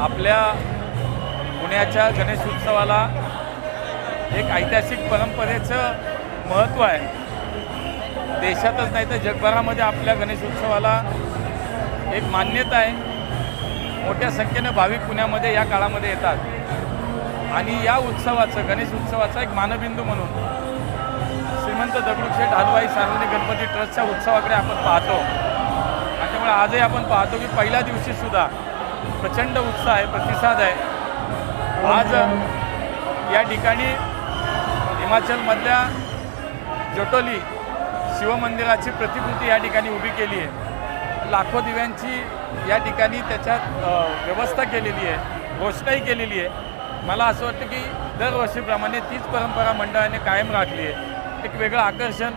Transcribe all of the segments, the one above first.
आपल्या पुण्याच्या गणेश उत्सवाला एक ऐतिहासिक परंपरेचं महत्त्व आहे. देशातच नाही तर जगभरामध्ये आपल्या गणेश उत्सवाला एक मान्यता आहे. मोठ्या संख्येनं भाविक पुण्यामध्ये या काळामध्ये येतात. आणि या उत्सवाचं गणेश उत्सवाचा एक मानबिंदू म्हणून श्रीमंत दगडूशेठ हलवाई सार्वजनिक गणपती ट्रस्टच्या उत्सवाकडे आपण पाहतो. आणि त्यामुळे आजही आपण पाहतो की पहिल्या दिवशीसुद्धा प्रचंड उत्साह आहे प्रतिसाद आहे. आज या ठिकाणी हिमाचलमधल्या जोटोली शिवमंदिराची प्रतिकृती या ठिकाणी उभी केली आहे. लाखो दिव्यांची या ठिकाणी त्याच्यात व्यवस्था केलेली आहे घोषणाही केलेली आहे. मला असं वाटतं की दरवर्षीप्रमाणे तीच परंपरा मंडळाने कायम राखली आहे. एक वेगळं आकर्षण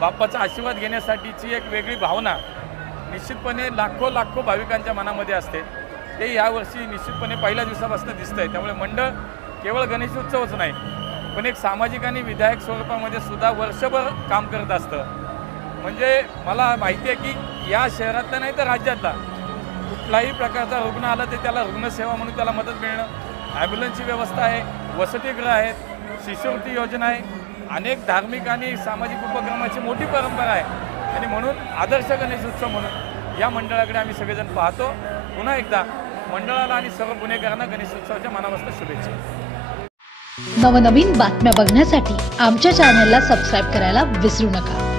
बाप्पाचा आशीर्वाद घेण्यासाठीची एक वेगळी भावना निश्चितपणे लाखो लाखो भाविकांच्या मनामध्ये असते. ते यावर्षी निश्चितपणे पहिल्या दिवसापासून दिसतं आहे त्यामुळे मंडळ केवळ गणेश उत्सवच नाही पण एक सामाजिक आणि विधायक स्वरूपामध्ये सुद्धा वर्षभर काम करत असतं. म्हणजे मला माहिती आहे की या शहरातला नाही तर राज्यातला. कुठलाही प्रकारचा रुग्ण आला तर त्याला रुग्णसेवा म्हणून त्याला मदत मिळणं ॲम्ब्युलन्सची व्यवस्था आहे वसतिगृह आहेत शिष्यवृत्ती योजना आहे अनेक धार्मिक आणि सामाजिक उपक्रमाची मोठी परंपरा आहे. आणि म्हणून आदर्श गणेश उत्सव म्हणून या मंडळाकडे आम्ही सगळेजण पाहतो. पुन्हा एकदा मंडळाला आणि सर्व गुन्हेगारांना गणेश उत्सवाच्या मनापासून शुभेच्छा. नवनवीन बातम्या बघण्यासाठी आमच्या चॅनलला सबस्क्राईब करायला विसरू नका.